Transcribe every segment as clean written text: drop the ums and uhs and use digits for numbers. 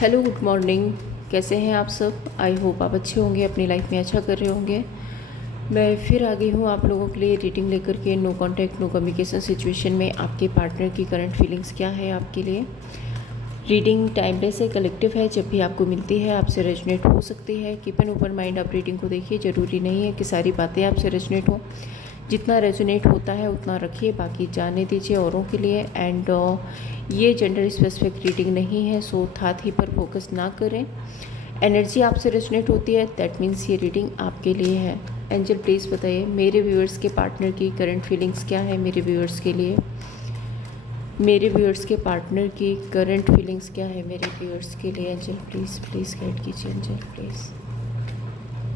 Hello, good morning. कैसे हैं आप सब? आई होप आप अच्छे होंगे, अपनी लाइफ में अच्छा कर रहे होंगे। मैं फिर आ गई हूँ आप लोगों के लिए रीडिंग लेकर के। No contact no communication situation में आपके पार्टनर की करंट फीलिंग्स क्या है आपके लिए। रीडिंग टाइमलेस है, कलेक्टिव है। जब भी आपको मिलती है आपसे रेजोनेट हो सकती है। कीप एन ओपन माइंड, आप रीडिंग को देखिए। ज़रूरी नहीं है कि सारी बातें आपसे रेजोनेट हो। जितना रेजोनेट होता है उतना रखिए, बाकी जाने दीजिए औरों के लिए। एंड ये जेंडर स्पेसिफिक रीडिंग नहीं है, सो थात ही पर फोकस ना करें। एनर्जी आपसे रेजोनेट होती है, दैट मीन्स ये रीडिंग आपके लिए है। एंजल प्लीज़ बताइए मेरे व्यूअर्स के पार्टनर की करंट फीलिंग्स क्या है। मेरे व्यूअर्स के लिए, मेरे व्यूअर्स के पार्टनर की करंट फीलिंग्स क्या है मेरे व्यूअर्स के लिए। एंजल प्लीज़ प्लीज़ गाइड कीजिए। एंजल प्लीज़,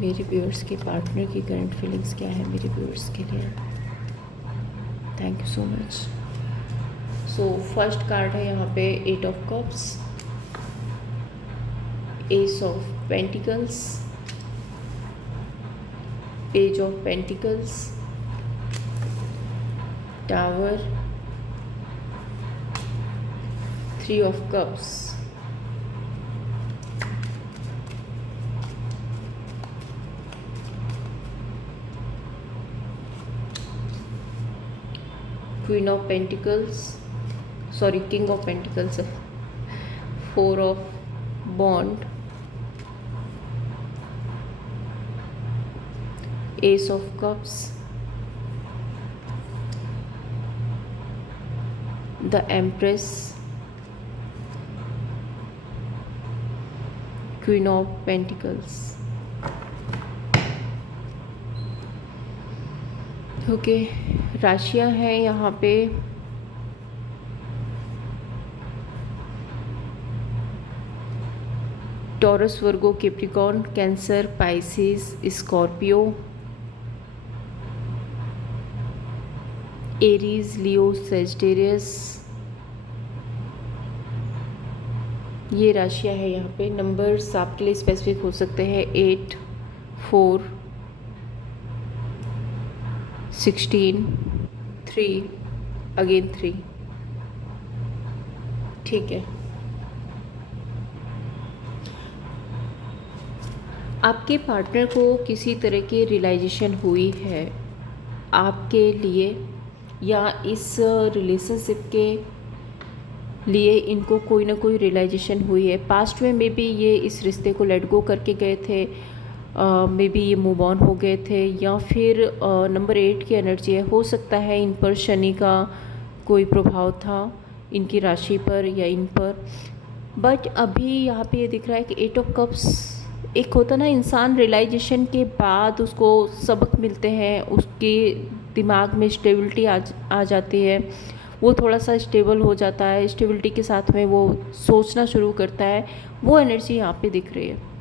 मेरे व्यूअर्स के पार्टनर की करंट फीलिंग्स क्या है मेरे व्यूअर्स के लिए। Thank you so much. So first card है यहाँ पे 8 of cups, S of pentacles, page of pentacles, tower, 3 of cups, queen of pentacles, sorry king of pentacles, 4 of bond, S of cups, the empress, queen of pentacles. Okay, राशियां हैं यहाँ पे taurus, Virgo, Capricorn, Cancer, Pisces, Scorpio, Aries, Leo, Sagittarius. ये राशियां है यहाँ पे। Numbers आपके लिए स्पेसिफिक हो सकते हैं 8, 4, 16, 3, अगेन 3। ठीक है, आपके पार्टनर को किसी तरह की रियलाइजेशन हुई है आपके लिए, या इस रिलेशनशिप के लिए इनको कोई ना कोई रियलाइजेशन हुई है। पास्ट में मे बी ये इस रिश्ते को लेट गो करके गए थे, मे बी ये मूव ऑन हो गए थे, या फिर नंबर 8 की एनर्जी है। हो सकता है इन पर शनि का कोई प्रभाव था इनकी राशि पर या इन पर। बट अभी यहाँ पे ये दिख रहा है कि 8 ऑफ कप्स, एक होता ना इंसान रियलाइजेशन के बाद उसको सबक मिलते हैं, उसके दिमाग में स्टेबिलिटी आ जाती है, वो थोड़ा सा स्टेबल हो जाता है। स्टेबिलिटी के साथ में वो सोचना शुरू करता है, वो एनर्जी यहाँ पे दिख रही है।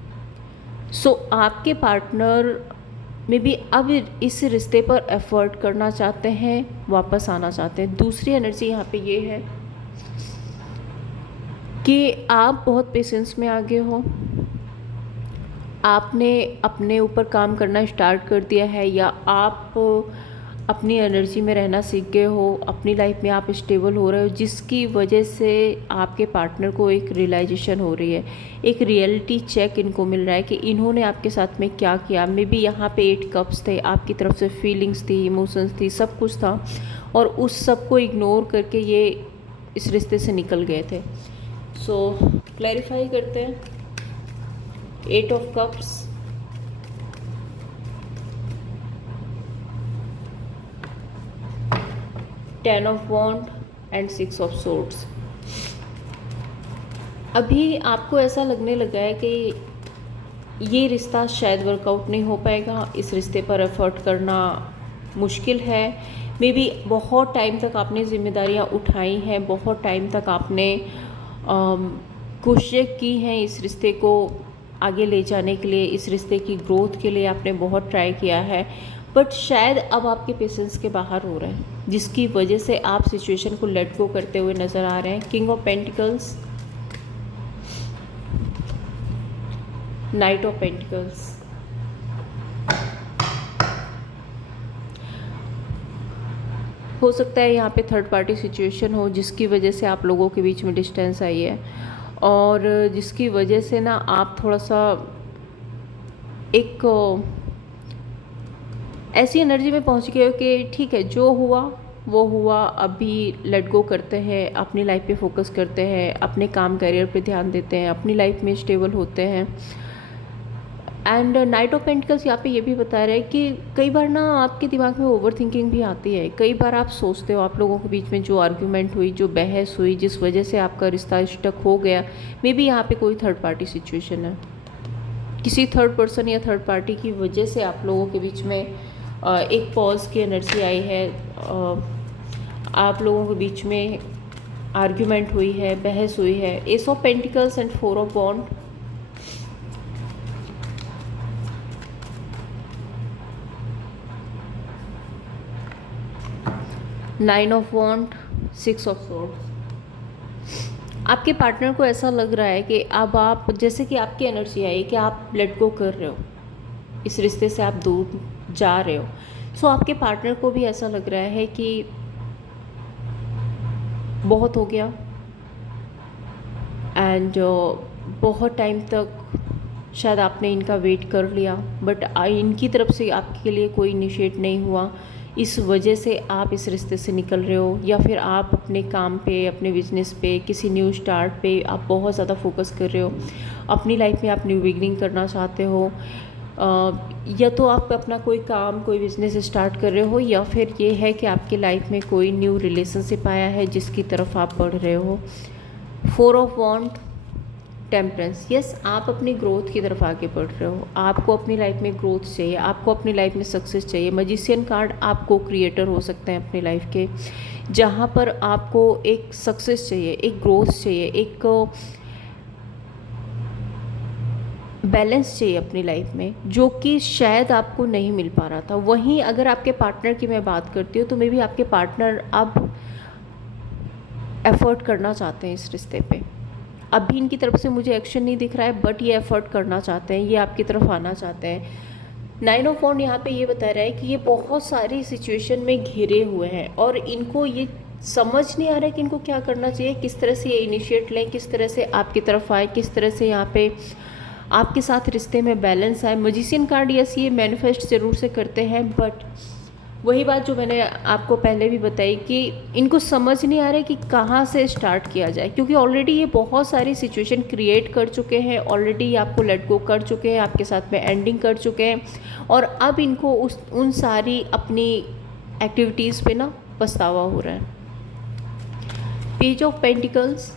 सो आपके पार्टनर में भी अब इस रिश्ते पर एफर्ट करना चाहते हैं, वापस आना चाहते हैं। दूसरी एनर्जी यहाँ पे ये है कि आप बहुत पेशेंस में आगे हो, आपने अपने ऊपर काम करना स्टार्ट कर दिया है, या आप अपनी एनर्जी में रहना सीख गए हो, अपनी लाइफ में आप स्टेबल हो रहे हो, जिसकी वजह से आपके पार्टनर को एक रियलाइजेशन हो रही है, एक रियलिटी चेक इनको मिल रहा है कि इन्होंने आपके साथ में क्या किया। मे बी यहाँ पे 8 कप्स थे, आपकी तरफ से फीलिंग्स थी, इमोशंस थी, सब कुछ था, और उस सब को इग्नोर करके ये इस रिश्ते से निकल गए थे। सो क्लैरिफाई करते हैं। 8 of cups, ten of wand and 6 of swords. अभी आपको ऐसा लगने लगा है कि ये रिश्ता शायद वर्कआउट नहीं हो पाएगा, इस रिश्ते पर एफर्ट करना मुश्किल है। मे बी बहुत टाइम तक आपने जिम्मेदारियां उठाई हैं, बहुत टाइम तक आपने कोशिश की हैं इस रिश्ते को आगे ले जाने के लिए, इस रिश्ते की ग्रोथ के लिए आपने बहुत ट्राई किया है, बट शायद अब आपके पेशेंस के बाहर हो रहे हैं, जिसकी वजह से आप सिचुएशन को लेट गो करते हुए नज़र आ रहे हैं। King of pentacles, knight of pentacles, हो सकता है यहाँ पे थर्ड पार्टी सिचुएशन हो जिसकी वजह से आप लोगों के बीच में डिस्टेंस आई है, और जिसकी वजह से ना आप थोड़ा सा एक ऐसी एनर्जी में पहुंच गए हो कि ठीक है, जो हुआ वो हुआ, अभी लेट गो करते हैं, अपनी लाइफ पे फोकस करते हैं, अपने काम करियर पे ध्यान देते हैं, अपनी लाइफ में स्टेबल होते हैं। एंड नाइट ऑफ पेंटिकल्स यहाँ पे ये भी बता रहा है कि कई बार ना आपके दिमाग में ओवर थिंकिंग भी आती है। कई बार आप सोचते हो आप लोगों के बीच में जो आर्ग्यूमेंट हुई, जो बहस हुई, जिस वजह से आपका रिश्ता स्टक हो गया, मे बी यहाँ पे कोई थर्ड पार्टी सिचुएशन है, किसी थर्ड पर्सन या थर्ड पार्टी की वजह से आप लोगों के बीच में एक पॉज की एनर्जी आई है। आप लोगों के बीच में आर्ग्यूमेंट हुई है, बहस हुई है। Ace of pentacles and 4 of wand, nine of wand, 6 of swords. आपके पार्टनर को ऐसा लग रहा है कि अब आप, जैसे कि आपकी एनर्जी आई कि आप लेट गो कर रहे हो, इस रिश्ते से आप दूर जा रहे हो। सो आपके पार्टनर को भी ऐसा लग रहा है कि बहुत हो गया एंड बहुत टाइम तक शायद आपने इनका वेट कर लिया, बट इनकी तरफ से आपके लिए कोई इनिशिएट नहीं हुआ। इस वजह से आप इस रिश्ते से निकल रहे हो, या फिर आप अपने काम पे, अपने बिजनेस पे, किसी न्यू स्टार्ट पे आप बहुत ज़्यादा फोकस कर रहे हो। अपनी लाइफ में आप न्यू बिगनिंग करना चाहते हो, या तो आप अपना कोई काम, कोई बिजनेस स्टार्ट कर रहे हो, या फिर ये है कि आपकी लाइफ में कोई न्यू रिलेशनशिप आया है जिसकी तरफ आप बढ़ रहे हो। 4 ऑफ वॉन्ड, टेम्परेंस। यस, आप अपनी ग्रोथ की तरफ आगे बढ़ रहे हो। आपको अपनी लाइफ में ग्रोथ चाहिए, आपको अपनी लाइफ में सक्सेस चाहिए। मैजिशियन कार्ड आपको क्रिएटर हो सकते हैं अपनी लाइफ के, जहाँ पर आपको एक सक्सेस चाहिए, एक ग्रोथ चाहिए, एक बैलेंस चाहिए अपनी लाइफ में, जो कि शायद आपको नहीं मिल पा रहा था। वहीं अगर आपके पार्टनर की मैं बात करती हूँ तो मे बी आपके पार्टनर अब एफर्ट करना चाहते हैं इस रिश्ते पे। अभी इनकी तरफ से मुझे एक्शन नहीं दिख रहा है, बट ये एफर्ट करना चाहते हैं, ये आपकी तरफ आना चाहते हैं। 9 ऑफ वॉन्ड यहाँ पे ये बता रहा है कि ये बहुत सारी सिचुएशन में घिरे हुए हैं और इनको ये समझ नहीं आ रहा है कि इनको क्या करना चाहिए, किस तरह से ये इनिशिएट लें, किस तरह से आपकी तरफ आए, किस तरह से यहाँ पे आपके साथ रिश्ते में बैलेंस आए। मैजिशियन कार्ड, यस, ये मैनिफेस्ट ज़रूर से करते हैं, बट वही बात जो मैंने आपको पहले भी बताई कि इनको समझ नहीं आ रहा है कि कहाँ से स्टार्ट किया जाए, क्योंकि ऑलरेडी ये बहुत सारी सिचुएशन क्रिएट कर चुके हैं, ऑलरेडी ये आपको लेट गो कर चुके हैं, आपके साथ में एंडिंग कर चुके हैं, और अब इनको उन सारी अपनी एक्टिविटीज़ पे ना पछतावा हो रहा है। पेज ऑफ पेंटिकल्स,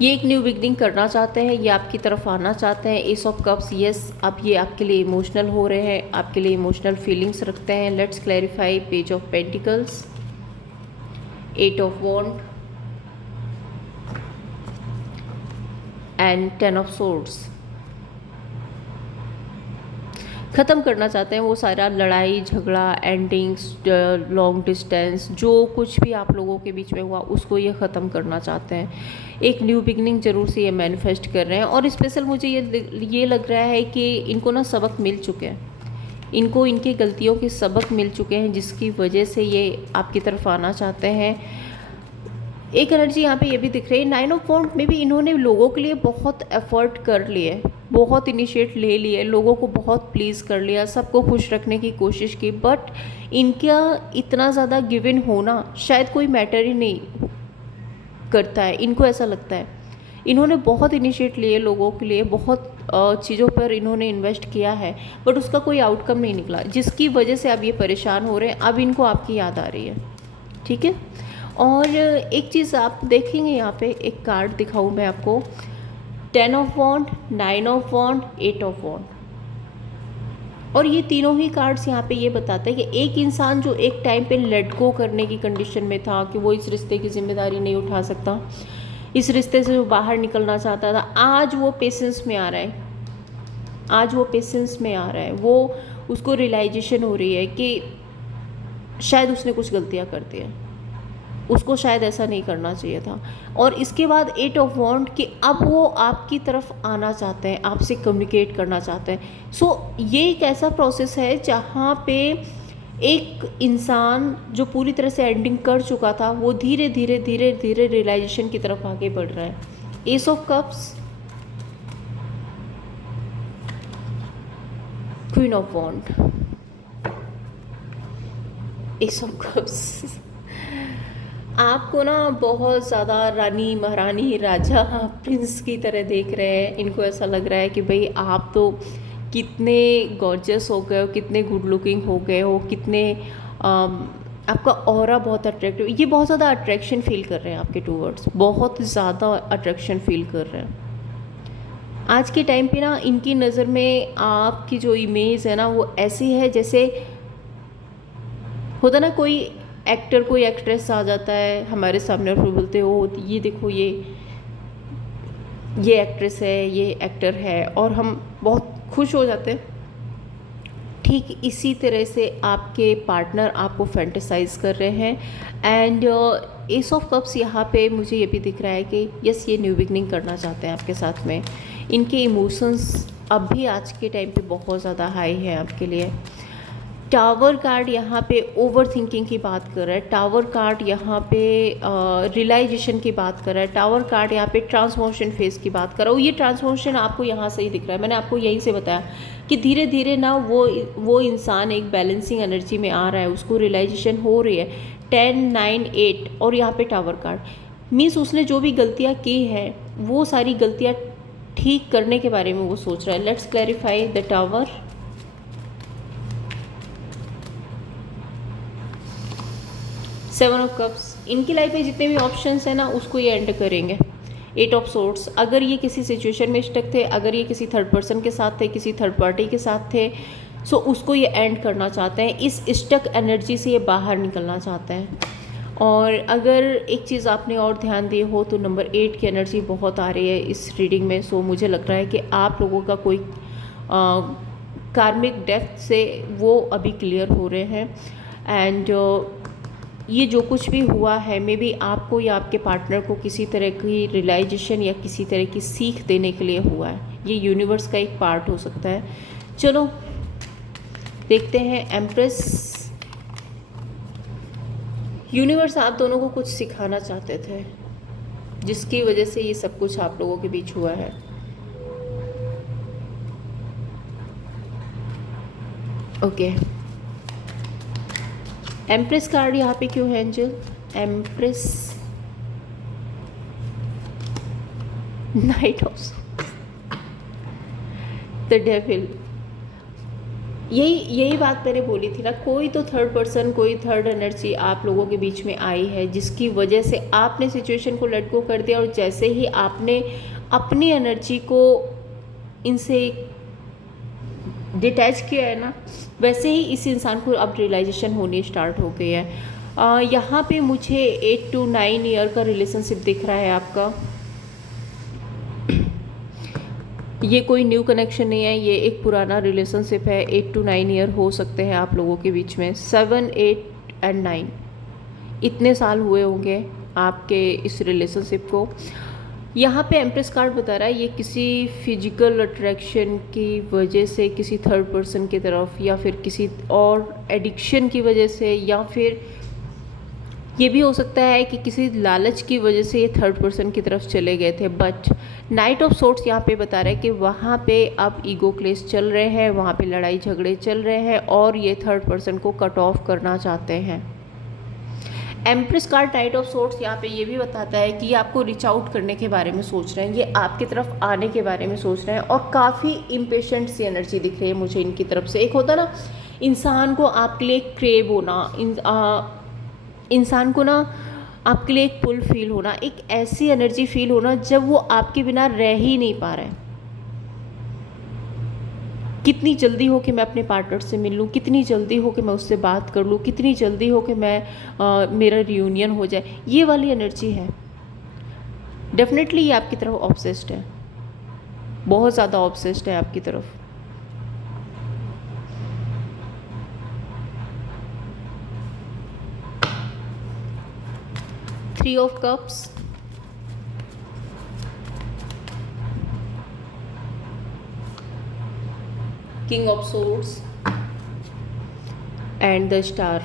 ये एक न्यू बिगनिंग करना चाहते हैं, ये आपकी तरफ आना चाहते हैं। एस ऑफ कप्स, यस, अब ये आपके लिए इमोशनल हो रहे हैं, आपके लिए इमोशनल फीलिंग्स रखते हैं। Let's clarify page of pentacles, 8 of wand and 10 of swords. ख़त्म करना चाहते हैं वो सारा लड़ाई झगड़ा, एंडिंग्स, लॉन्ग डिस्टेंस, जो कुछ भी आप लोगों के बीच में हुआ उसको ये ख़त्म करना चाहते हैं। एक न्यू बिगनिंग ज़रूर से ये मैनिफेस्ट कर रहे हैं, और स्पेशल मुझे ये लग रहा है कि इनको ना सबक मिल चुके हैं, इनको इनकी गलतियों के सबक मिल चुके हैं, जिसकी वजह से ये आपकी तरफ आना चाहते हैं। एक एनर्जी यहाँ पे ये भी दिख रही है, 9 ऑफ वॉन्ड में भी इन्होंने लोगों के लिए बहुत एफर्ट कर लिए, बहुत इनिशिएट ले लिए, लोगों को बहुत प्लीज़ कर लिया, सबको खुश रखने की कोशिश की, बट इनका इतना ज़्यादा गिव इन होना शायद कोई मैटर ही नहीं करता है। इनको ऐसा लगता है इन्होंने बहुत इनिशिएट लिए लोगों के लिए, बहुत चीज़ों पर इन्होंने इन्वेस्ट किया है, बट उसका कोई आउटकम नहीं निकला, जिसकी वजह से अब ये परेशान हो रहे हैं। अब इनको आपकी याद आ रही है, ठीक है। और एक चीज़ आप देखेंगे यहाँ पे, एक कार्ड दिखाऊँ मैं आपको, 10 of wands, 9 of wands, 8 of wands, और ये तीनों ही कार्ड्स यहाँ पे ये बताते हैं कि एक इंसान जो एक टाइम पे लेट गो करने की कंडीशन में था कि वो इस रिश्ते की जिम्मेदारी नहीं उठा सकता, इस रिश्ते से वो बाहर निकलना चाहता था, आज वो पेशेंस में आ रहा है, आज वो पेशेंस में आ रहा है, वो उसको रियलाइजेशन हो रही है कि शायद उसने कुछ गलतियाँ कर दी हैं, उसको शायद ऐसा नहीं करना चाहिए था। और इसके बाद 8 ऑफ वॉन्ड कि अब वो आपकी तरफ आना चाहते हैं, आपसे कम्युनिकेट करना चाहते हैं। सो ये एक ऐसा प्रोसेस है जहाँ पे एक इंसान जो पूरी तरह से एंडिंग कर चुका था वो धीरे धीरे धीरे धीरे रियलाइजेशन की तरफ आगे बढ़ रहा है। Ace of cups, queen of wand, ace of cups. आपको ना बहुत ज़्यादा रानी, महारानी, राजा, प्रिंस की तरह देख रहे हैं। इनको ऐसा लग रहा है कि भाई आप तो कितने गॉर्जियस हो गए हो, कितने गुड लुकिंग हो गए हो, कितने आपका ऑरा बहुत अट्रैक्टिव। ये बहुत ज़्यादा अट्रैक्शन फील कर रहे हैं आपके टूवर्ड्स, बहुत ज़्यादा अट्रैक्शन फील कर रहे हैं। आज के टाइम पे ना इनकी नज़र में आपकी जो इमेज है ना वो ऐसी है जैसे होता ना कोई एक्टर, कोई एक्ट्रेस आ जाता है हमारे सामने और फिर बोलते हो ये देखो ये एक्ट्रेस है, ये एक्टर है, और हम बहुत खुश हो जाते हैं। ठीक इसी तरह से आपके पार्टनर आपको फैंटेसाइज कर रहे हैं। एंड एस ऑफ कप्स यहाँ पे मुझे ये भी दिख रहा है कि यस, ये न्यू बिगनिंग करना चाहते हैं आपके साथ में। इनके इमोशंस अब भी आज के टाइम पे बहुत ज़्यादा हाई है आपके लिए। टावर कार्ड यहाँ पे ओवर थिंकिंग की बात कर रहा है। टावर कार्ड यहाँ पे रियलाइजेशन की बात कर रहा है। टावर कार्ड यहाँ पे ट्रांसफॉर्मेशन फेज की बात कर रहा हूँ। ये ट्रांसफॉर्मेशन आपको यहाँ से ही दिख रहा है। मैंने आपको यहीं से बताया कि धीरे धीरे ना वो इंसान एक बैलेंसिंग एनर्जी में आ रहा है, उसको रियलाइजेशन हो रही है। 10, 9, 8 और यहाँ पे टावर कार्ड मीन्स उसने जो भी गलतियाँ की हैं वो सारी गलतियाँ ठीक करने के बारे में वो सोच रहा है। Let's clarify the tower. Seven of cups, इनकी लाइफ में जितने भी ऑप्शंस हैं ना उसको ये एंड करेंगे। एट ऑफ सोर्ट्स, अगर ये किसी सिचुएशन में स्टक थे, अगर ये किसी थर्ड पर्सन के साथ थे, किसी थर्ड पार्टी के साथ थे, सो उसको ये एंड करना चाहते हैं। इस स्टक एनर्जी से ये बाहर निकलना चाहते हैं। और अगर एक चीज़ आपने और ध्यान दी हो तो नंबर 8 की एनर्जी बहुत आ रही है इस रीडिंग में। सो मुझे लग रहा है कि आप लोगों का कोई कार्मिक डेप्थ से वो अभी क्लियर हो रहे हैं। एंड ये जो कुछ भी हुआ है मे बी आपको या आपके पार्टनर को किसी तरह की रियलाइजेशन या किसी तरह की सीख देने के लिए हुआ है। ये यूनिवर्स का एक पार्ट हो सकता है। चलो देखते हैं एम्प्रेस। यूनिवर्स आप दोनों को कुछ सिखाना चाहते थे जिसकी वजह से ये सब कुछ आप लोगों के बीच हुआ है। ओके, एम्प्रेस कार्ड यहाँ पे क्यों है angel? Empress, night of the devil. यही बात मैंने बोली थी ना, कोई तो थर्ड पर्सन, कोई थर्ड एनर्जी आप लोगों के बीच में आई है जिसकी वजह से आपने सिचुएशन को लेट गो कर दिया। और जैसे ही आपने अपनी एनर्जी को इनसे डिटैच किया है ना, वैसे ही इस इंसान को अब रियलाइजेशन होनी स्टार्ट हो गई है। यहाँ पे मुझे 8 to 9 ईयर का रिलेशनशिप दिख रहा है आपका। ये कोई न्यू कनेक्शन नहीं है, ये एक पुराना रिलेशनशिप है। 8 to 9 ईयर हो सकते हैं आप लोगों के बीच में। 7, 8 and 9 इतने साल हुए होंगे आपके इस रिलेशनशिप को। यहाँ पे एम्प्रेस कार्ड बता रहा है ये किसी फिजिकल अट्रैक्शन की वजह से किसी थर्ड पर्सन की तरफ, या फिर किसी और एडिक्शन की वजह से, या फिर ये भी हो सकता है कि किसी लालच की वजह से ये थर्ड पर्सन की तरफ चले गए थे। बट नाइट ऑफ सोर्ट्स यहाँ पे बता रहा है कि वहाँ पे अब ईगो क्लेश चल रहे हैं, वहाँ पे लड़ाई झगड़े चल रहे हैं और ये थर्ड पर्सन को कट ऑफ करना चाहते हैं। Empress card night of sorts यहाँ पे ये भी बताता है कि ये आपको रीच आउट करने के बारे में सोच रहे हैं, ये आपकी तरफ आने के बारे में सोच रहे हैं। और काफ़ी इम्पेशेंट सी एनर्जी दिख रही है मुझे इनकी तरफ से। एक होता ना इंसान को आपके लिए क्रेव होना, इंसान को ना आपके लिए एक पुल फील होना, एक ऐसी एनर्जी फील होना जब वो आपके बिना रह ही नहीं पा रहे हैं। कितनी जल्दी हो कि मैं अपने पार्टनर से मिल लूँ, कितनी जल्दी हो कि मैं उससे बात कर लूँ, कितनी जल्दी हो कि मेरा रियूनियन हो जाए, ये वाली एनर्जी है। डेफिनेटली ये आपकी तरफ ऑब्सेस्ड है, बहुत ज़्यादा ऑब्सेस्ड है आपकी तरफ। Three of cups, king of swords, and the star.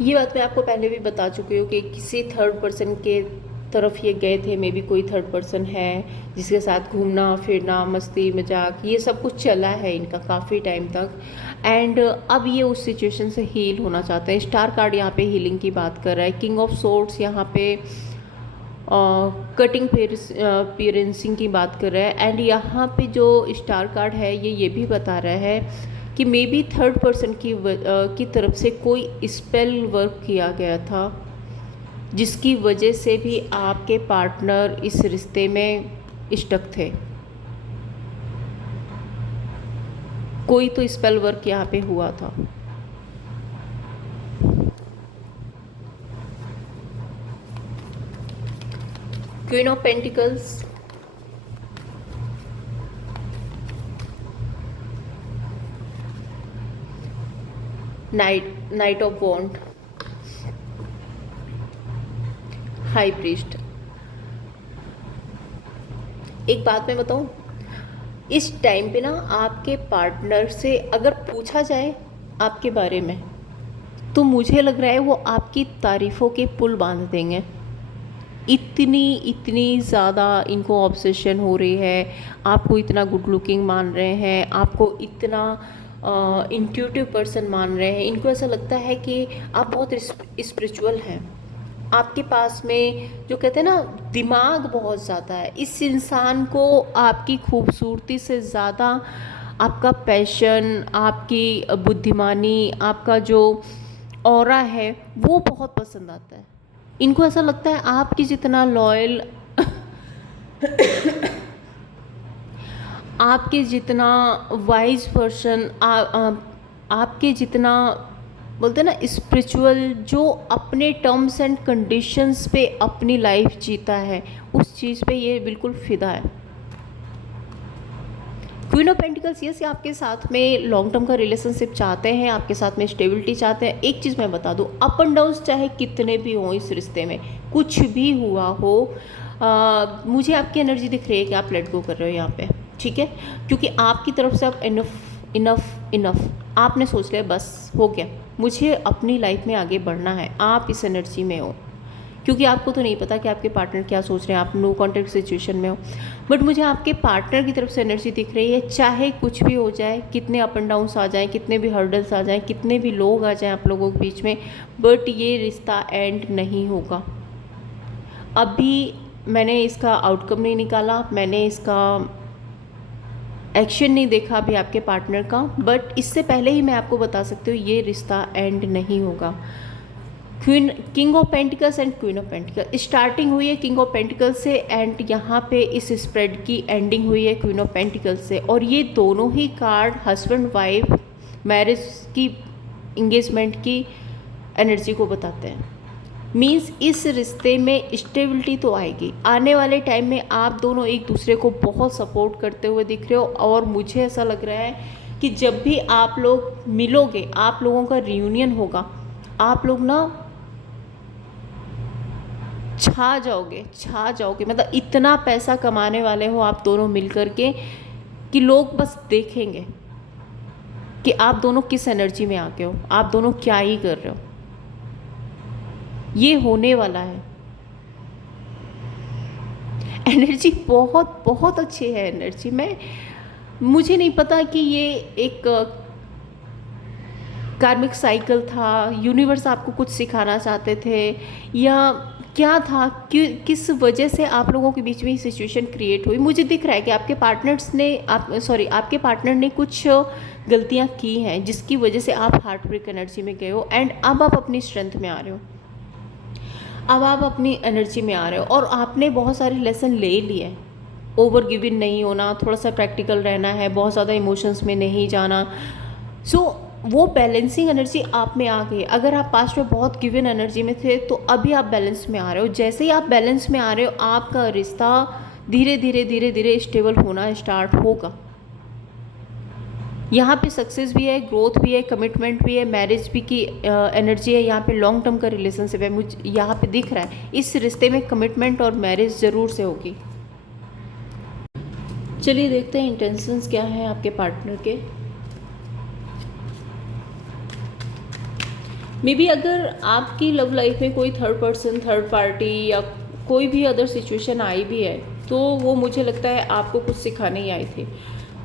ये बात मैं आपको पहले भी बता चुकी हूँ कि किसी थर्ड पर्सन के तरफ ये गए थे, मे बी कोई थर्ड पर्सन है जिसके साथ घूमना फिरना मस्ती मजाक ये सब कुछ चला है इनका काफ़ी टाइम तक। एंड अब ये उस सिचुएशन से हील होना चाहते हैं। स्टार कार्ड यहाँ पे हीलिंग की बात कर रहा है। किंग ऑफ सोर्ड्स यहाँ पे कटिंग पेरेंसिंग की बात कर रहा है। एंड यहाँ पे जो स्टार कार्ड है ये भी बता रहा है कि मे बी थर्ड पर्सन की तरफ से कोई स्पेल वर्क किया गया था जिसकी वजह से भी आपके पार्टनर इस रिश्ते में स्टक थे। कोई तो स्पेल वर्क यहाँ पे हुआ था। Queen of pentacles, knight of wand, high priest. एक बात मैं बताऊं, इस टाइम पे ना आपके पार्टनर से अगर पूछा जाए आपके बारे में तो मुझे लग रहा है वो आपकी तारीफ़ों के पुल बांध देंगे। इतनी ज़्यादा इनको ऑब्सेशन हो रही है, आपको इतना गुड लुकिंग मान रहे हैं, आपको इतना इंट्यूटिव पर्सन मान रहे हैं। इनको ऐसा लगता है कि आप बहुत स्पिरिचुअल हैं। आपके पास में जो कहते हैं ना दिमाग बहुत ज़्यादा है। इस इंसान को आपकी खूबसूरती से ज़्यादा आपका पैशन, आपकी बुद्धिमानी, आपका जो ऑरा है वो बहुत पसंद आता है। इनको ऐसा लगता है आपकी जितना लॉयल आपके जितना वाइज पर्सन, आपके जितना बोलते हैं ना स्पिरिचुअल, जो अपने टर्म्स एंड कंडीशंस पे अपनी लाइफ जीता है, उस चीज़ पे ये बिल्कुल फिदा है। क्वीन ऑफ पेंटिकल्स, यस, आपके साथ में लॉन्ग टर्म का रिलेशनशिप चाहते हैं, आपके साथ में स्टेबिलिटी चाहते हैं। एक चीज़ मैं बता दूं, अप एंड डाउन्स चाहे कितने भी हों इस रिश्ते में, कुछ भी हुआ हो, मुझे आपकी एनर्जी दिख रही है कि आप लेट गो कर रहे हो यहाँ पे, ठीक है, क्योंकि आपकी तरफ से अब इनफ इनफ इनफ आपने सोच लिया बस हो गया, मुझे अपनी लाइफ में आगे बढ़ना है। आप इस एनर्जी में हो, क्योंकि आपको तो नहीं पता कि आपके पार्टनर क्या सोच रहे हैं, आप नो कॉन्टेक्ट सिचुएशन में हो, बट मुझे आपके पार्टनर की तरफ से एनर्जी दिख रही है। चाहे कुछ भी हो जाए, कितने अप एंड डाउन्स आ जाएं, कितने भी हर्डल्स आ जाएं, कितने भी लोग आ जाएं आप लोगों के बीच में, बट ये रिश्ता एंड नहीं होगा। अभी मैंने इसका आउटकम नहीं निकाला, मैंने इसका एक्शन नहीं देखा अभी आपके पार्टनर का, बट इससे पहले ही मैं आपको बता सकती हूँ ये रिश्ता एंड नहीं होगा। King of pentacles and queen of pentacles, starting हुई है किंग ऑफ पेंटिकल्स से एंड यहाँ पे इस स्प्रेड की एंडिंग हुई है क्वीन ऑफ पेंटिकल्स से। और ये दोनों ही कार्ड हस्बैंड वाइफ, मैरिज की, इंगेजमेंट की एनर्जी को बताते हैं। मीन्स इस रिश्ते में स्टेबिलिटी तो आएगी। आने वाले टाइम में आप दोनों एक दूसरे को बहुत सपोर्ट करते हुए दिख रहे हो, और मुझे ऐसा लग रहा है कि जब भी आप लोग मिलोगे, आप लोगों का रियूनियन होगा, आप लोग ना छा जाओगे, मतलब इतना पैसा कमाने वाले हो आप दोनों मिल कर के कि लोग बस देखेंगे कि आप दोनों किस एनर्जी में आके हो, आप दोनों क्या ही कर रहे हो। ये होने वाला है। एनर्जी बहुत बहुत अच्छी है एनर्जी में। मुझे नहीं पता कि ये एक कार्मिक साइकिल था, यूनिवर्स आपको कुछ सिखाना चाहते थे, या क्या था, किस वजह से आप लोगों के बीच में ये सिचुएशन क्रिएट हुई। मुझे दिख रहा है कि आपके आपके पार्टनर ने कुछ गलतियां की हैं जिसकी वजह से आप हार्ट ब्रेक एनर्जी में गए हो, एंड अब आप अपनी स्ट्रेंथ में आ रहे हो, अब आप अपनी एनर्जी में आ रहे हो, और आपने बहुत सारे लेसन ले लिए। ओवर गिवन नहीं होना, थोड़ा सा प्रैक्टिकल रहना है, बहुत ज़्यादा इमोशंस में नहीं जाना। वो बैलेंसिंग एनर्जी आप में आ गई। अगर आप पास्ट में बहुत गिवन एनर्जी में थे तो अभी आप बैलेंस में आ रहे हो। जैसे ही आप बैलेंस में आ रहे हो, आपका रिश्ता धीरे धीरे स्टेबल होना स्टार्ट होगा। यहाँ पे सक्सेस भी है, ग्रोथ भी है, कमिटमेंट भी है, मैरिज भी की एनर्जी है। यहाँ पे लॉन्ग टर्म का रिलेशनशिप है, मुझे यहाँ पे दिख रहा है। इस रिश्ते में कमिटमेंट और मैरिज ज़रूर से होगी। चलिए देखते हैं इंटेंशंस क्या है आपके पार्टनर के। मे बी अगर आपकी लव लाइफ में कोई थर्ड पर्सन, थर्ड पार्टी या कोई भी अदर सिचुएशन आई भी है तो वो मुझे लगता है आपको कुछ सिखाने ही आए थे।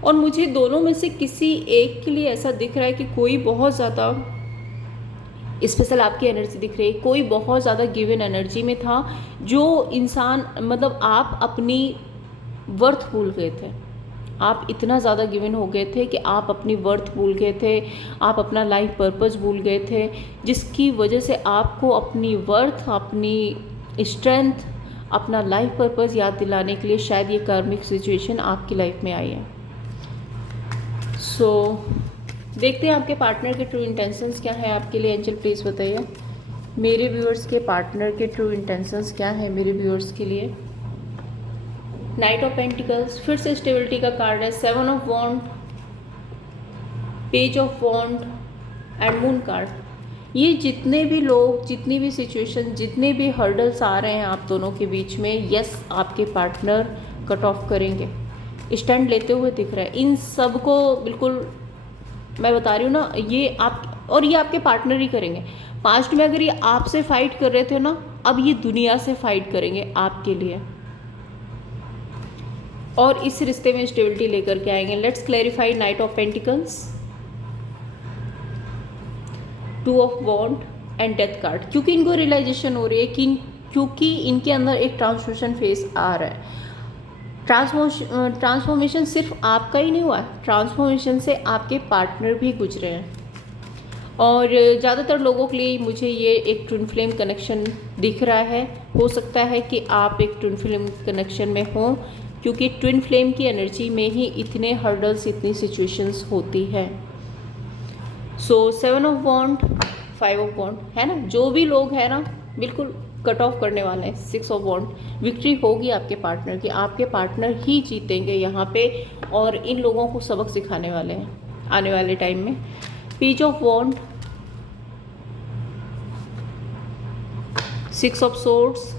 और मुझे दोनों में से किसी एक के लिए ऐसा दिख रहा है कि कोई बहुत ज़्यादा स्पेशल आपकी एनर्जी दिख रही है, कोई बहुत ज़्यादा गिवन एनर्जी में था, जो इंसान मतलब आप अपनी वर्थ भूल गए थे। आप इतना ज़्यादा गिवन हो गए थे कि आप अपनी वर्थ भूल गए थे, आप अपना लाइफ पर्पस भूल गए थे, जिसकी वजह से आपको अपनी वर्थ, अपनी स्ट्रेंथ, अपना लाइफ पर्पस याद दिलाने के लिए शायद ये कार्मिक सिचुएशन आपकी लाइफ में आई है। सो देखते हैं आपके पार्टनर के ट्रू इंटेंशंस क्या है आपके लिए। एंजल प्लीज़ बताइए मेरे व्यूअर्स के पार्टनर के ट्रू इंटेंशंस क्या है मेरे व्यूअर्स के लिए। नाइट ऑफ पेंटिकल्स, फिर से स्टेबिलिटी का कार्ड है, 7 of wand, page of wand and moon card. ये जितने भी लोग, जितनी भी सिचुएशन, जितने भी हर्डल्स आ रहे हैं आप दोनों के बीच में, यस आपके पार्टनर कट ऑफ करेंगे, स्टैंड लेते हुए दिख रहा है। इन सब को बिल्कुल मैं बता रही हूँ ना, ये आप और ये आपके पार्टनर ही करेंगे। पास्ट में अगर ये आपसे फाइट कर रहे थे ना, अब ये दुनिया से फाइट करेंगे आपके लिए और इस रिश्ते में स्टेबिलिटी लेकर के आएंगे। Let's clarify knight of pentacles, 2 of wand and death card. क्योंकि इनको रियलाइजेशन हो रही है कि क्योंकि इनके अंदर एक ट्रांसफॉर्मेशन फेस आ रहा है। ट्रांसफॉर्मेशन सिर्फ आपका ही नहीं हुआ है, ट्रांसफॉर्मेशन से आपके पार्टनर भी गुजरे हैं। और ज़्यादातर लोगों के लिए मुझे ये एक ट्विन फ्लेम कनेक्शन दिख रहा है। हो सकता है कि आप एक ट्विन फ्लेम कनेक्शन में हों, क्योंकि ट्विन फ्लेम की एनर्जी में ही इतने हर्डल्स, इतनी सिचुएशंस होती है। सो 7 ऑफ वॉन्ड, 5 ऑफ वॉन्ड है ना, जो भी लोग हैं ना बिल्कुल कट ऑफ करने वाले हैं। 6 ऑफ वॉन्ड, विक्ट्री होगी आपके पार्टनर की, आपके पार्टनर ही जीतेंगे यहाँ पे और इन लोगों को सबक सिखाने वाले हैं आने वाले टाइम में। Page of wand, 6 of swords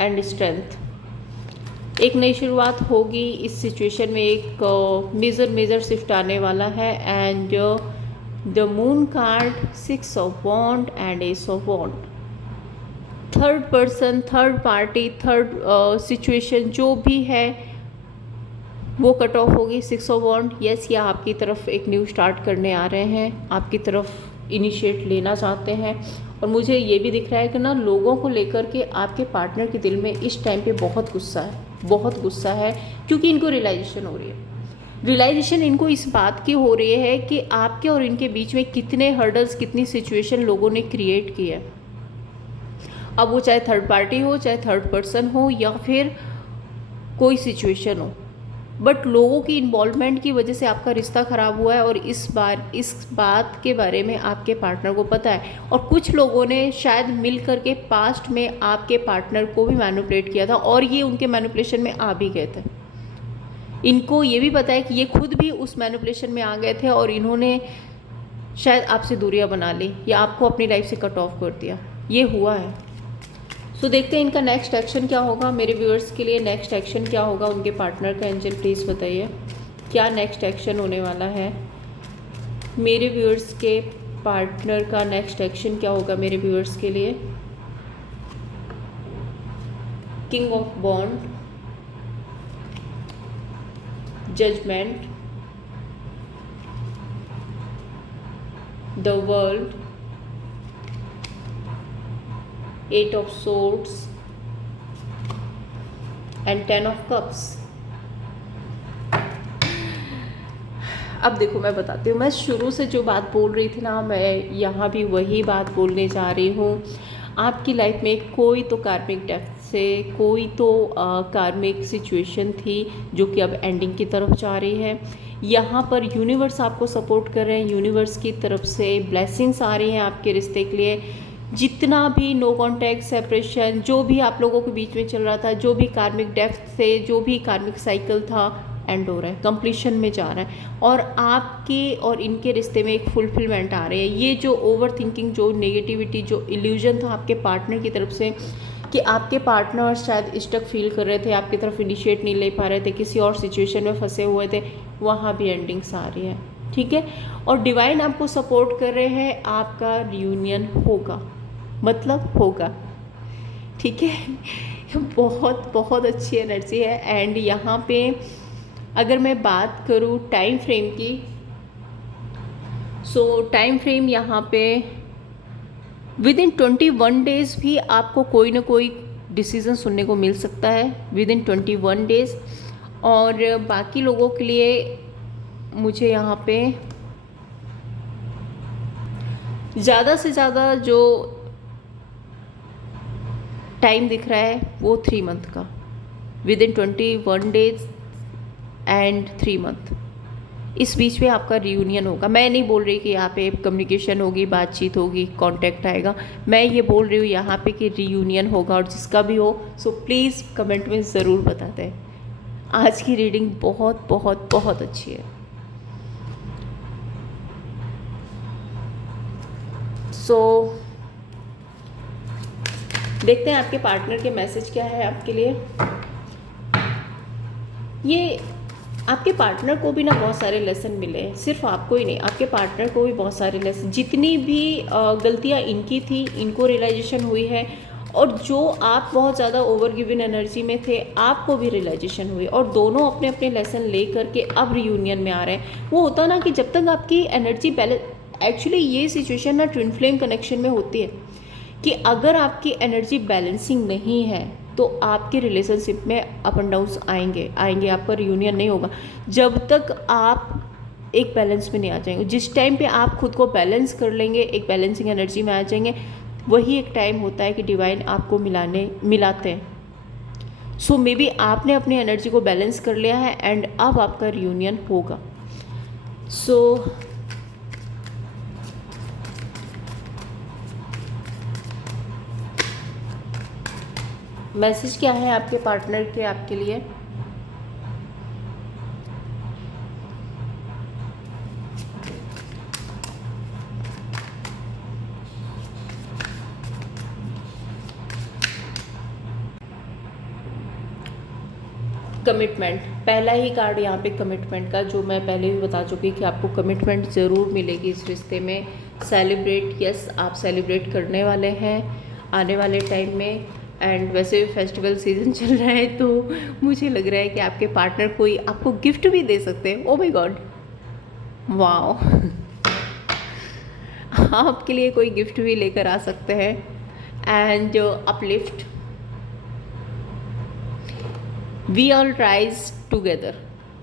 and strength. एक नई शुरुआत होगी इस सिचुएशन में, एक मेजर शिफ्ट आने वाला है। And the moon card, 6 of wand and ace of wand. Third person, third party, third situation जो भी है वो कट ऑफ होगी। 6 ऑफ वॉन्ड, यस ये आपकी तरफ एक न्यू स्टार्ट करने आ रहे हैं, आपकी तरफ इनिशिएट लेना चाहते हैं। और मुझे ये भी दिख रहा है कि ना लोगों को लेकर के आपके पार्टनर के दिल में इस टाइम पे बहुत गुस्सा है, बहुत गुस्सा है, क्योंकि इनको रियलाइजेशन हो रही है। रियलाइजेशन इनको इस बात की हो रही है कि आपके और इनके बीच में कितने हर्डल्स, कितनी सिचुएशन लोगों ने क्रिएट की है। अब वो चाहे थर्ड पार्टी हो, चाहे थर्ड पर्सन हो या फिर कोई सिचुएशन हो, बट लोगों की इन्वॉल्वमेंट की वजह से आपका रिश्ता ख़राब हुआ है। और इस बात के बारे में आपके पार्टनर को पता है। और कुछ लोगों ने शायद मिल करके पास्ट में आपके पार्टनर को भी मैनिपुलेट किया था और ये उनके मैनिपुलेशन में आ भी गए थे। इनको ये भी पता है कि ये खुद भी उस मैनिपुलेशन में आ गए थे और इन्होंने शायद आपसे दूरियां बना ली या आपको अपनी लाइफ से कट ऑफ कर दिया, ये हुआ है। तो देखते हैं इनका नेक्स्ट एक्शन क्या होगा मेरे व्यूअर्स के लिए। नेक्स्ट एक्शन क्या होगा उनके पार्टनर का, एंजल प्लीज़ बताइए क्या नेक्स्ट एक्शन होने वाला है मेरे व्यूअर्स के पार्टनर का। नेक्स्ट एक्शन क्या होगा मेरे व्यूअर्स के लिए। King of wand, judgement, the world, 8 of swords and 10 of cups. अब देखो मैं बताती हूँ, मैं शुरू से जो बात बोल रही थी ना, मैं यहाँ भी वही बात बोलने जा रही हूँ। आपकी लाइफ में कोई तो कार्मिक डेथ से, कोई तो कार्मिक सिचुएशन थी जो कि अब एंडिंग की तरफ जा रही है। यहाँ पर यूनिवर्स आपको सपोर्ट कर रहे हैं, यूनिवर्स की तरफ से ब्लेसिंग्स आ रही हैं आपके रिश्ते के लिए। जितना भी नो कॉन्टैक्ट, सेपरेशन, जो भी आप लोगों के बीच में चल रहा था, जो भी कार्मिक डेथ से, जो भी कार्मिक साइकिल था, एंड हो रहा है, कंप्लीशन में जा रहा है। और आपके और इनके रिश्ते में एक फुलफिलमेंट आ रही है। ये जो ओवर थिंकिंग, जो नेगेटिविटी, जो इल्यूजन था आपके पार्टनर की तरफ से कि आपके पार्टनर शायद स्टक फील कर रहे थे, आपकी तरफ इनिशिएट नहीं ले पा रहे थे, किसी और सिचुएशन में फंसे हुए थे, वहाँ भी एंडिंग्स आ रही है, ठीक है। और डिवाइन आपको सपोर्ट कर रहे हैं, आपका रियूनियन होगा, मतलब होगा, ठीक है। बहुत बहुत अच्छी एनर्जी है। एंड यहाँ पे अगर मैं बात करूँ टाइम फ्रेम की, सो टाइम फ्रेम यहाँ पे विद इन 21 डेज़ भी आपको कोई ना कोई डिसीज़न सुनने को मिल सकता है, विद इन 21 डेज़। और बाकी लोगों के लिए मुझे यहाँ पे ज़्यादा से ज़्यादा जो टाइम दिख रहा है वो 3 मंथ का, with in 21 days and 3 month, इस बीच में आपका रियूनियन होगा। मैं नहीं बोल रही कि यहाँ पे कम्युनिकेशन होगी, बातचीत होगी, कांटेक्ट आएगा, मैं ये बोल रही हूँ यहाँ पे कि रियूनियन होगा। और जिसका भी हो सो प्लीज़ कमेंट में ज़रूर बताते हैं। आज की रीडिंग बहुत बहुत बहुत अच्छी है। सो देखते हैं आपके पार्टनर के मैसेज क्या है आपके लिए। ये आपके पार्टनर को भी ना बहुत सारे लेसन मिले हैं, सिर्फ आपको ही नहीं, आपके पार्टनर को भी बहुत सारे लेसन, जितनी भी गलतियां इनकी थी इनको रियलाइजेशन हुई है, और जो आप बहुत ज़्यादा ओवर गिवन एनर्जी में थे आपको भी रियलाइजेशन हुई, और दोनों अपने अपने लेसन ले करके अब रियूनियन में आ रहे हैं। वो होता ना कि जब तक आपकी एनर्जी बैलेंस, एक्चुअली ये सिचुएशन ना ट्विन फ्लेम कनेक्शन में होती है कि अगर आपकी एनर्जी बैलेंसिंग नहीं है तो आपके रिलेशनशिप में अप एंड डाउन्स आएंगे, आपका रियूनियन नहीं होगा जब तक आप एक बैलेंस में नहीं आ जाएंगे। जिस टाइम पे आप खुद को बैलेंस कर लेंगे, एक बैलेंसिंग एनर्जी में आ जाएंगे, वही एक टाइम होता है कि डिवाइन आपको मिलाते हैं। सो मे बी आपने अपनी एनर्जी को बैलेंस कर लिया है एंड अब आपका रियूनियन होगा। सो मैसेज क्या है आपके पार्टनर के आपके लिए? कमिटमेंट, पहला ही कार्ड यहाँ पे कमिटमेंट का, जो मैं पहले भी बता चुकी कि आपको कमिटमेंट ज़रूर मिलेगी इस रिश्ते में। सेलिब्रेट, यस आप सेलिब्रेट करने वाले हैं आने वाले टाइम में। एंड वैसे भी फेस्टिवल सीजन चल रहा है तो मुझे लग रहा है कि आपके पार्टनर कोई आपको गिफ्ट भी दे सकते हैं। ओ माय गॉड, वाओ आपके लिए कोई गिफ्ट भी लेकर आ सकते हैं। And uplift, we all rise together,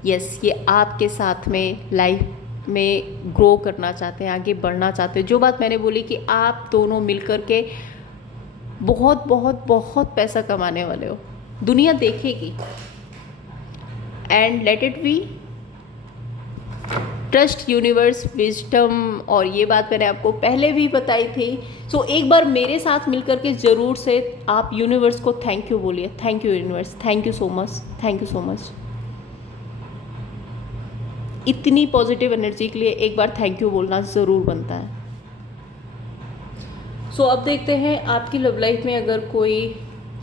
yes ये आपके साथ में लाइफ में ग्रो करना चाहते हैं, आगे बढ़ना चाहते हैं। जो बात मैंने बोली कि आप दोनों मिलकर के बहुत बहुत बहुत पैसा कमाने वाले हो, दुनिया देखेगी। And let it be, trust universe, wisdom, और ये बात मैंने आपको पहले भी बताई थी। सो एक बार मेरे साथ मिलकर के ज़रूर से आप यूनिवर्स को थैंक यू बोलिए। Thank you universe, thank you so much, thank you so much. इतनी पॉजिटिव एनर्जी के लिए एक बार थैंक यू बोलना ज़रूर बनता है। सो अब देखते हैं आपकी लव लाइफ में अगर कोई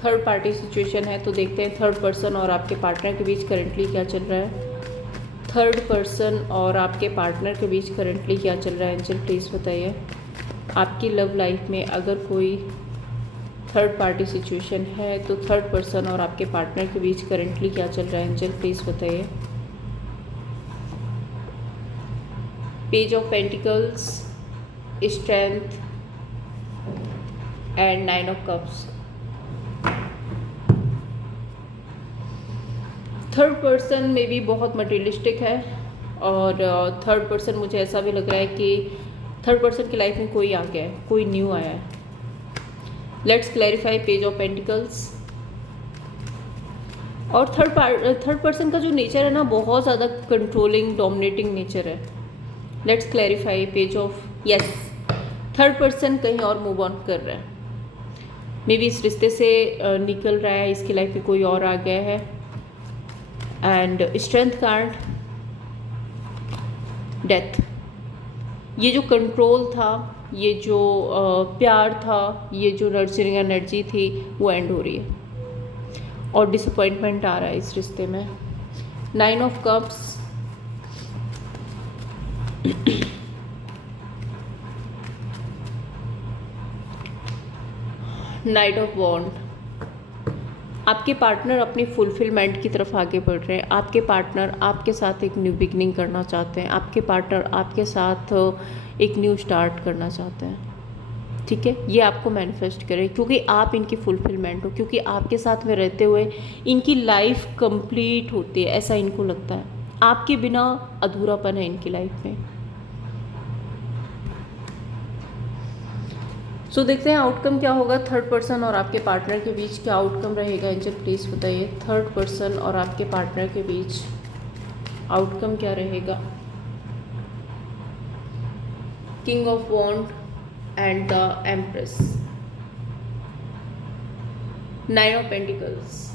थर्ड पार्टी सिचुएशन है तो देखते हैं थर्ड पर्सन और आपके पार्टनर के बीच करंटली क्या चल रहा है। थर्ड पर्सन और आपके पार्टनर के बीच करंटली क्या चल रहा है, एंजल प्लीज़ बताइए। आपकी लव लाइफ में अगर कोई थर्ड पार्टी सिचुएशन है तो थर्ड पर्सन और आपके पार्टनर के बीच करंटली क्या चल रहा है, एंजल प्लीज़ बताइए। Page of pentacles, strength and 9 of cups. Third person में भी बहुत मटेरियलिस्टिक है, और थर्ड पर्सन मुझे ऐसा भी लग रहा है कि थर्ड पर्सन की लाइफ में कोई आ गया है, कोई न्यू आया है। Let's clarify page of pentacles. और थर्ड पर्सन का जो नेचर है ना, बहुत ज़्यादा कंट्रोलिंग, डोमिनेटिंग नेचर है। Let's clarify page of, yes third person कहीं और मूव ऑन कर रहा है, मे बी इस रिश्ते से निकल रहा है, इसकी लाइफ में कोई और आ गया है। एंड स्ट्रेंथ कार्ड, डेथ, ये जो कंट्रोल था, ये जो प्यार था, ये जो नर्चरिंग एनर्जी थी, वो एंड हो रही है और डिसअपॉइंटमेंट आ रहा है इस रिश्ते में। 9 ऑफ कप्स, नाइट ऑफ वॉन्ड। आपके पार्टनर अपनी फुलफिलमेंट की तरफ आगे बढ़ रहे हैं। आपके पार्टनर आपके साथ एक न्यू बिगनिंग करना चाहते हैं। आपके पार्टनर आपके साथ एक न्यू स्टार्ट करना चाहते हैं। ठीक है, ये आपको मैनिफेस्ट करें क्योंकि आप इनकी फुलफिलमेंट हो, क्योंकि आपके साथ में रहते हुए इनकी लाइफ कंप्लीट होती है, ऐसा इनको लगता है। आपके बिना अधूरापन है इनकी लाइफ में। सो देखते हैं आउटकम क्या होगा थर्ड पर्सन और आपके पार्टनर के बीच। क्या आउटकम रहेगा एंजल, प्लीज़ बताइए। थर्ड पर्सन और आपके पार्टनर के बीच आउटकम क्या रहेगा। King of wand and the empress, 9 of pentacles.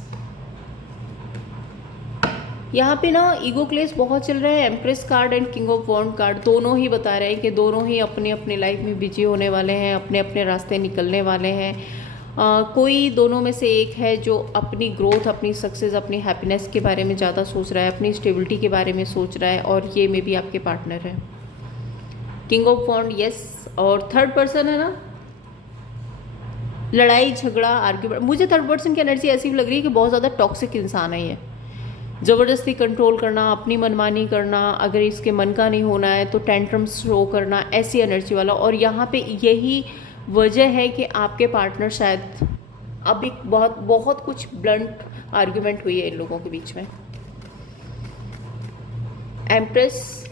यहाँ पे ना ईगो क्लेश बहुत चल रहा है। Empress card and king of wand card दोनों ही बता रहे हैं कि दोनों ही अपनी अपनी लाइफ में बिजी होने वाले हैं, अपने अपने रास्ते निकलने वाले हैं। कोई दोनों में से एक है जो अपनी ग्रोथ, अपनी सक्सेस, अपनी हैप्पीनेस के बारे में ज़्यादा सोच रहा है, अपनी स्टेबिलिटी के बारे में सोच रहा है, और ये में भी आपके पार्टनर है। King of wand, yes. और थर्ड पर्सन है ना, लड़ाई झगड़ा आर्ग्यूमेंट। मुझे थर्ड पर्सन की एनर्जी ऐसी लग रही है कि बहुत ज़्यादा टॉक्सिक इंसान है ये। ज़बरदस्ती कंट्रोल करना, अपनी मनमानी करना, अगर इसके मन का नहीं होना है तो टेंट्रम्स शो करना, ऐसी एनर्जी वाला। और यहाँ पे यही वजह है कि आपके पार्टनर शायद अभी बहुत कुछ ब्लंट आर्ग्यूमेंट हुई है इन लोगों के बीच में। एम्प्रेस,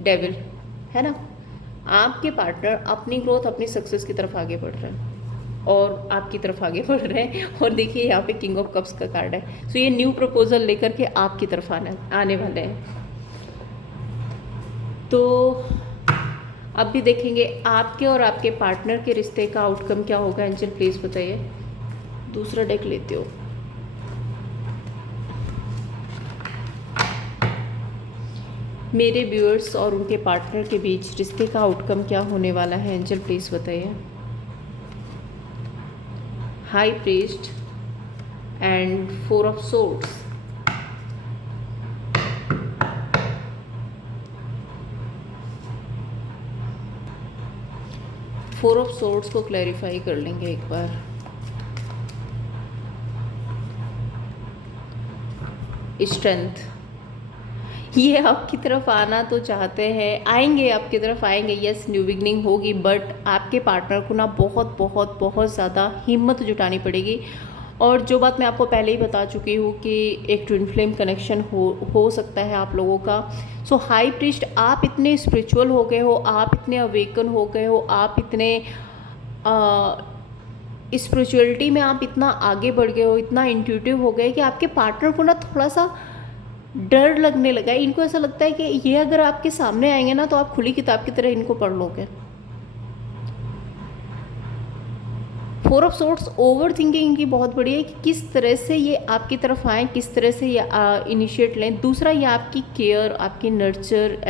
डेविल, है ना। आपके पार्टनर अपनी ग्रोथ, अपनी सक्सेस की तरफ आगे बढ़ रहे हैं और आपकी तरफ आगे बढ़ रहे हैं। और देखिए यहाँ पे किंग ऑफ कप्स का कार्ड है। सो ये न्यू प्रपोजल लेकर के आपकी तरफ आने वाले हैं। तो अब भी देखेंगे आपके और आपके पार्टनर के रिश्ते का आउटकम क्या होगा। एंजल प्लीज़ बताइए। दूसरा डेक लेते हो। मेरे व्यूअर्स और उनके पार्टनर के बीच रिश्ते का आउटकम क्या होने वाला है। एंजल प्लीज़ बताइए। High priest and 4 of swords. Four of swords को क्लैरिफाई कर लेंगे एक बार। स्ट्रेंथ, ये आपकी तरफ आना तो चाहते हैं, आएंगे आपकी तरफ आएंगे, यस न्यू बिगनिंग होगी। बट आपके पार्टनर को ना बहुत बहुत बहुत ज़्यादा हिम्मत जुटानी पड़ेगी। और जो बात मैं आपको पहले ही बता चुकी हूँ कि एक ट्विन फ्लेम कनेक्शन हो सकता है आप लोगों का। सो हाई प्रीस्ट, आप इतने स्पिरिचुअल हो गए हो, आप इतने अवेकन हो गए हो, आप इतने स्पिरिचुअलिटी में आप इतना आगे बढ़ गए हो, इतना इंट्यूटिव हो गए कि आपके पार्टनर को ना थोड़ा सा डर लगने लगा है। इनको ऐसा लगता है कि ये अगर आपके सामने आएंगे ना तो आप खुली किताब की तरह इनको पढ़ लोगे। 4 ऑफ सोर्ड्स, ओवर थिंकिंग इनकी बहुत बड़ी है कि किस तरह से ये आपकी तरफ आएँ, किस तरह से ये इनिशिएट लें। दूसरा, ये आपकी केयर, आपकी नर्चरिंग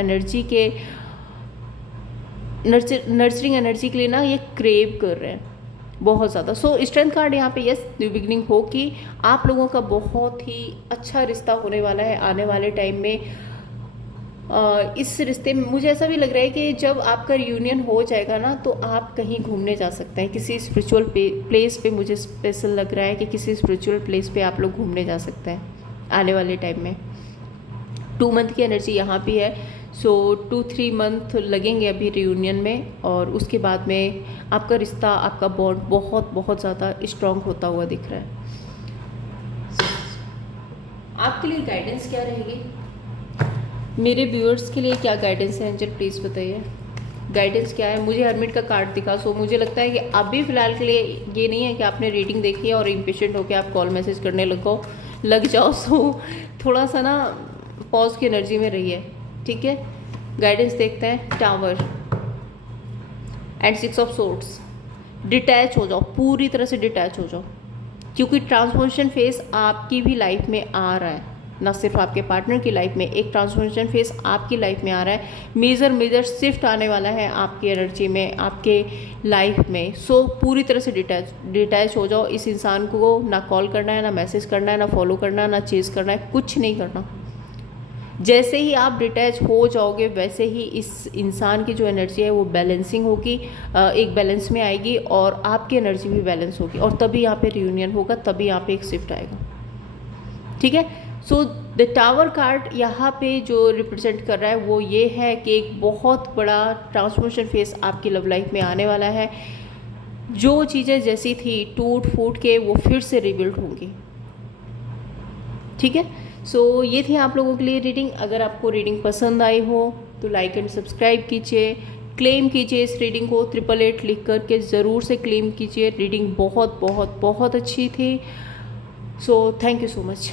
एनर्जी के लिए ना ये क्रेव कर रहे हैं बहुत ज़्यादा। सो स्ट्रेंथ कार्ड यहाँ पे, यस न्यू बिगनिंग हो कि आप लोगों का बहुत ही अच्छा रिश्ता होने वाला है आने वाले टाइम में। इस रिश्ते में मुझे ऐसा भी लग रहा है कि जब आपका रियूनियन हो जाएगा ना तो आप कहीं घूमने जा सकते हैं, किसी स्पिरिचुअल प्लेस पे। मुझे स्पेशल लग रहा है कि किसी स्पिरिचुअल प्लेस पे आप लोग घूमने जा सकते हैं आने वाले टाइम में। 2 मंथ की एनर्जी यहाँ भी है। सो 2-3 मंथ लगेंगे अभी रियूनियन में, और उसके बाद में आपका रिश्ता, आपका बॉन्ड बहुत बहुत ज़्यादा स्ट्रॉन्ग होता हुआ दिख रहा है। आपके लिए गाइडेंस क्या रहेगी, मेरे व्यूअर्स के लिए क्या गाइडेंस है एंजल प्लीज़ बताइए। गाइडेंस क्या है। मुझे हर्मिट का कार्ड दिखा। सो मुझे लगता है कि अभी फ़िलहाल के लिए ये नहीं है कि आपने रीडिंग देखी है और इम्पेशेंट होकर आप कॉल मैसेज करने लग जाओ। सो थोड़ा सा ना पॉज की एनर्जी में रहिए, ठीक है। गाइडेंस देखते हैं। Tower and 6 of swords. Detach हो जाओ, पूरी तरह से डिटैच हो जाओ, क्योंकि ट्रांसफॉर्मेशन फेज आपकी भी लाइफ में आ रहा है। ना सिर्फ आपके पार्टनर की लाइफ में एक ट्रांसफॉर्मेशन फेस आपकी लाइफ में आ रहा है, मेजर शिफ्ट आने वाला है आपकी एनर्जी में, आपके लाइफ में। सो पूरी तरह से डिटैच हो जाओ। इस इंसान को ना कॉल करना है, ना मैसेज करना है, ना फॉलो करना है, ना चेज़ करना है, कुछ नहीं करना। जैसे ही आप डिटैच हो जाओगे वैसे ही इस इंसान की जो एनर्जी है वो बैलेंसिंग होगी, एक बैलेंस में आएगी और आपकी एनर्जी भी बैलेंस होगी, और तभी यहाँ पे रियूनियन होगा, तभी यहाँ पे एक शिफ्ट आएगा। ठीक है। सो द टावर कार्ड यहाँ पे जो रिप्रेजेंट कर रहा है वो ये है कि एक बहुत बड़ा ट्रांसफॉर्मेशन फेस आपकी लव लाइफ में आने वाला है। जो चीज़ें जैसी थी टूट फूट के वो फिर से रिबिल्ड होंगी। ठीक है। सो ये थी आप लोगों के लिए रीडिंग। अगर आपको रीडिंग पसंद आई हो तो लाइक एंड सब्सक्राइब कीजिए, क्लेम कीजिए इस रीडिंग को 888 लिख करके ज़रूर से क्लेम कीजिए। रीडिंग बहुत बहुत बहुत अच्छी थी। So thank you so much.